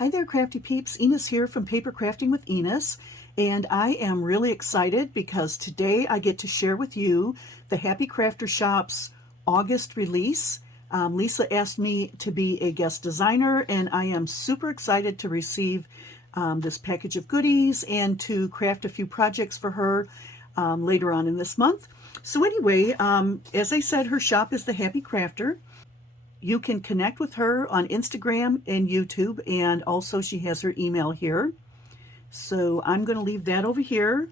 Hi there, Crafty Peeps. Enis here from Paper Crafting with Enis, and I am really excited because today I get to share with you the Happy Crafter Shop's August release. Lisa asked me to be a guest designer, and I am super excited to receive this package of goodies and to craft a few projects for her later on in this month. So anyway, as I said, her shop is the Happy Crafter. You can connect with her on Instagram and YouTube, and also she has her email here. So I'm going to leave that over here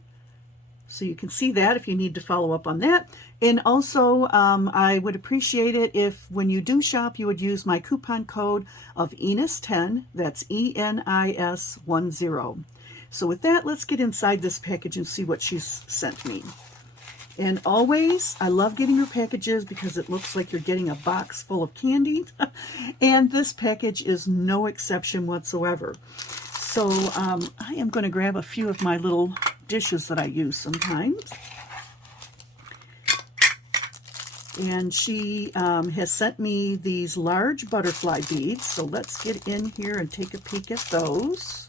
so you can see that if you need to follow up on that. And also, I would appreciate it if when you do shop, you would use my coupon code of Enis10. That's ENIS10. So with that, let's get inside this package and see what she's sent me. And always, I love getting her packages because it looks like you're getting a box full of candy. And this package is no exception whatsoever. So I am going to grab a few of my little dishes that I use sometimes. And she has sent me these large butterfly beads. So let's get in here and take a peek at those.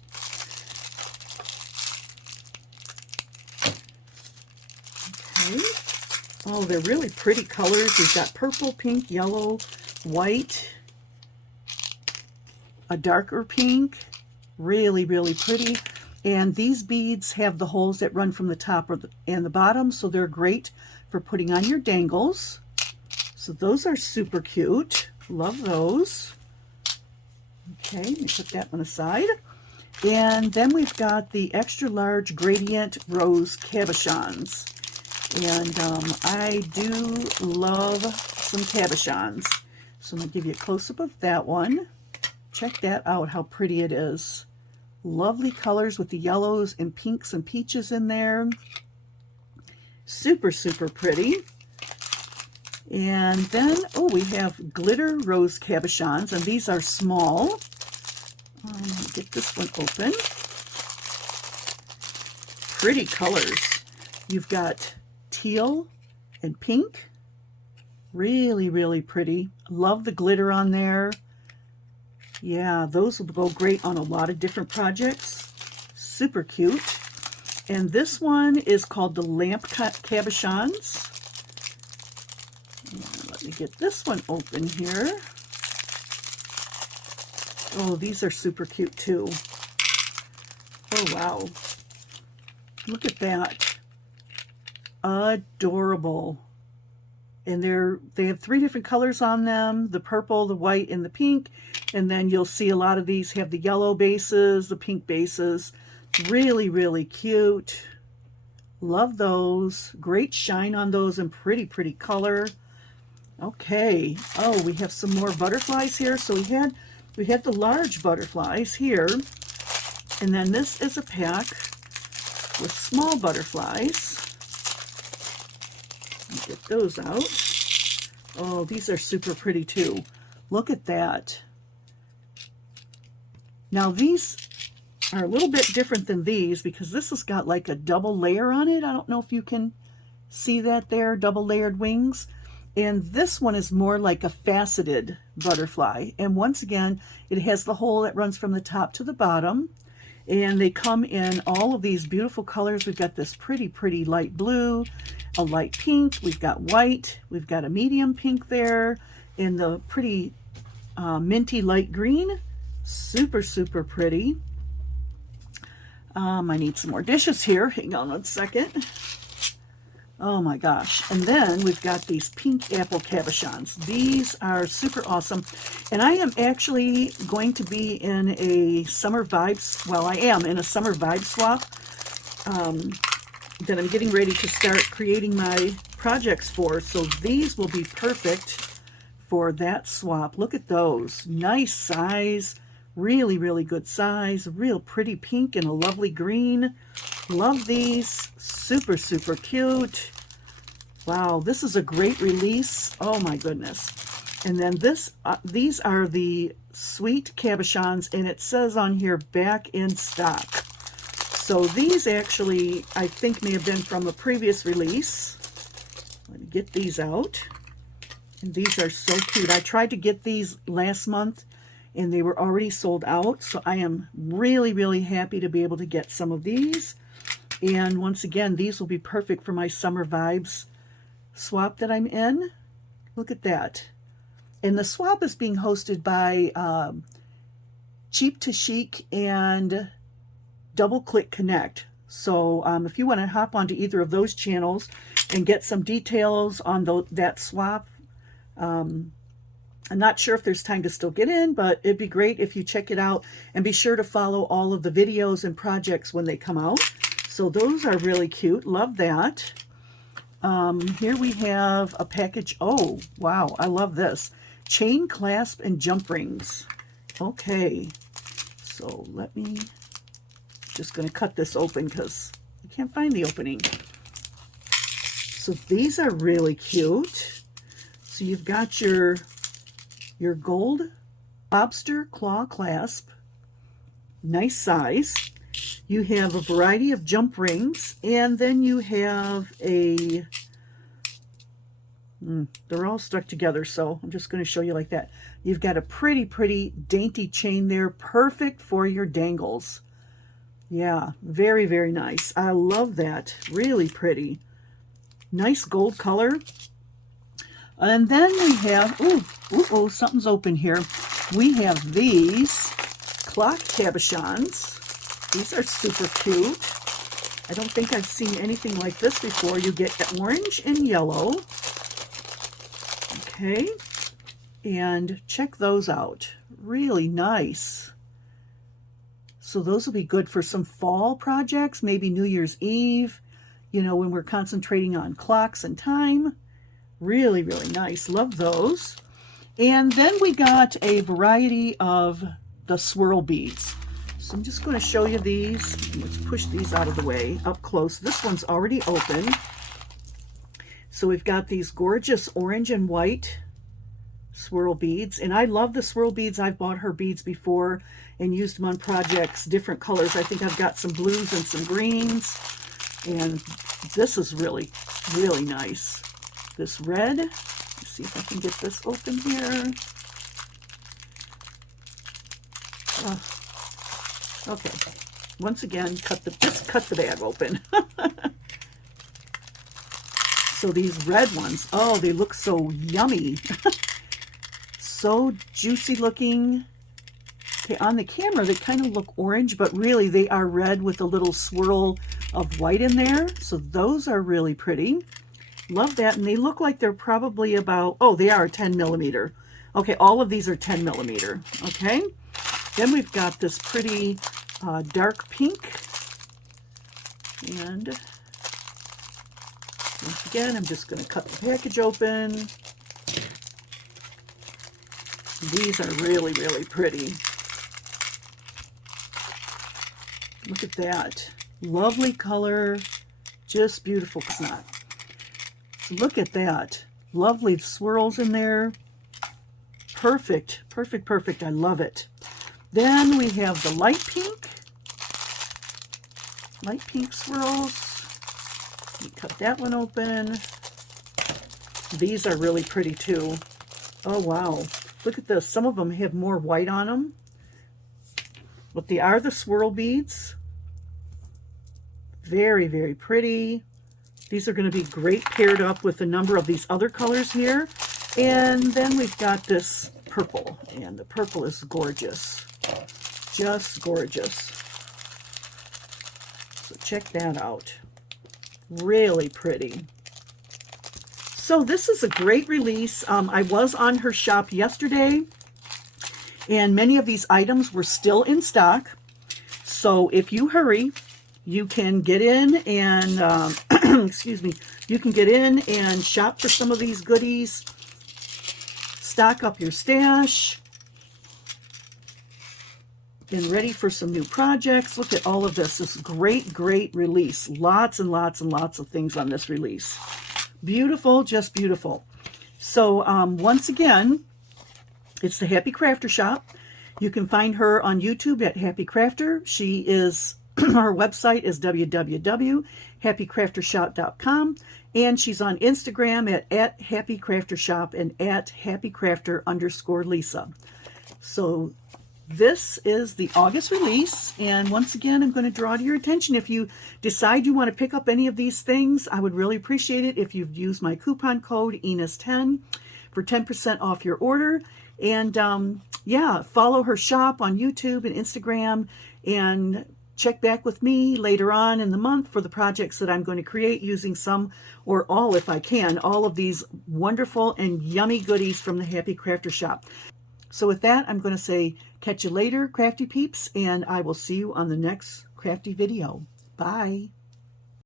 Oh, they're really pretty colors. We've got purple, pink, yellow, white, a darker pink. Really, really pretty. And these beads have the holes that run from the top and the bottom, so they're great for putting on your dangles. So those are super cute. Love those. Okay, let me put that one aside. And then we've got the extra large gradient rose cabochons. And I do love some cabochons. So I'm going to give you a close-up of that one. Check that out, how pretty it is. Lovely colors with the yellows and pinks and peaches in there. Super, super pretty. And then, oh, we have glitter rose cabochons, and these are small. Let me get this one open. Pretty colors. You've got teal and pink. Really, really pretty. Love the glitter on there. Yeah, those will go great on a lot of different projects. Super cute. And this one is called the lamp cabochons. And let me get this one open here. Oh, these are super cute too. Oh, wow. Look at that. Adorable. And they have 3 different colors on them, the purple, the white, and the pink. And then you'll see a lot of these have the yellow bases, the pink bases. Really, really cute. Love those. Great shine on those and pretty, pretty color. Okay. Oh, we have some more butterflies here. So we had the large butterflies here. And then this is a pack with small butterflies. Get those out. Oh, these are super pretty too. Look at that. Now these are a little bit different than these because this has got like a double layer on it. I don't know if you can see that there, double layered wings. And this one is more like a faceted butterfly. And once again, it has the hole that runs from the top to the bottom. And they come in all of these beautiful colors. We've got this pretty, pretty light blue, a light pink, we've got white, we've got a medium pink there, and the pretty minty light green. Super, super pretty. I need some more dishes here. Hang on one second. Oh my gosh. And then we've got these pink apple cabochons. These are super awesome. And I am actually going to be in a summer vibes, well, I am in a summer vibe swap that I'm getting ready to start creating my projects for. So these will be perfect for that swap. Look at those. Nice size. Really, really good size. Real pretty pink and a lovely green. Love these. Super, super cute. Wow, this is a great release. Oh my goodness. And then these are the sweet cabochons, and it says on here, back in stock. So these actually, I think, may have been from a previous release. Let me get these out. And these are so cute. I tried to get these last month, and they were already sold out. So I am really, really happy to be able to get some of these. And once again, these will be perfect for my summer vibes swap that I'm in. Look at that. And the swap is being hosted by Cheap to Chic and Double Click Connect. So if you want to hop onto either of those channels and get some details on that swap, I'm not sure if there's time to still get in, but it'd be great if you check it out, and be sure to follow all of the videos and projects when they come out. So those are really cute. Love that. Here we have a package. Oh, wow. I love this. Chain clasp and jump rings. Okay. So let me, just going to cut this open because I can't find the opening. So these are really cute. So you've got your gold lobster claw clasp. Nice size. You have a variety of jump rings, and then you have a, they're all stuck together, so I'm just going to show you like that. You've got a pretty, pretty dainty chain there, perfect for your dangles. Yeah, very, very nice. I love that. Really pretty. Nice gold color. And then we have, oh, something's open here. We have these clock cabochons. These are super cute. I don't think I've seen anything like this before. You get orange and yellow. Okay. And check those out. Really nice. So those will be good for some fall projects, maybe New Year's Eve, you know, when we're concentrating on clocks and time. Really, really nice. Love those. And then we got a variety of the swirl beads. So I'm just going to show you these. Let's push these out of the way up close. This one's already open. So we've got these gorgeous orange and white swirl beads. And I love the swirl beads. I've bought her beads before and used them on projects, different colors. I think I've got some blues and some greens. And this is really, really nice. This red. Let's see if I can get this open here. Okay, once again, just cut the bag open. So these red ones, oh, they look so yummy. So juicy looking. Okay, on the camera, they kind of look orange, but really they are red with a little swirl of white in there. So those are really pretty. Love that. And they look like they're probably about, oh, they are 10 millimeter. Okay, all of these are 10 millimeter. Okay. Then we've got this pretty dark pink. And once again, I'm just going to cut the package open. These are really, really pretty. Look at that. Lovely color. Just beautiful. It's not. So look at that. Lovely swirls in there. Perfect. Perfect, perfect. I love it. Then we have the light pink. Light pink swirls. Let me cut that one open. These are really pretty too. Oh, wow. Look at this. Some of them have more white on them. But they are the swirl beads. Very, very pretty. These are going to be great paired up with a number of these other colors here. And then we've got this purple. And the purple is gorgeous. Just gorgeous. So check that out. Really pretty. So this is a great release. I was on her shop yesterday, and many of these items were still in stock. So if you hurry, you can get in and, excuse me, you can get in and shop for some of these goodies. Stock up your stash. And ready for some new projects. Look at all of this. This great, great release. Lots and lots and lots of things on this release. Beautiful, just beautiful. So once again, it's the Happy Crafter Shop. You can find her on YouTube at Happy Crafter. She is, her website is www.happycraftershop.com. And she's on Instagram at happycraftershop and at happycrafter_Lisa. So this is the August release, and once again, I'm going to draw to your attention. If you decide you want to pick up any of these things, I would really appreciate it if you've used my coupon code Enis10 for 10% off your order. And yeah, follow her shop on YouTube and Instagram, and check back with me later on in the month for the projects that I'm going to create using some or all, if I can, all of these wonderful and yummy goodies from the Happy Crafter Shop. So with that, I'm going to say catch you later, Crafty Peeps, and I will see you on the next crafty video. Bye.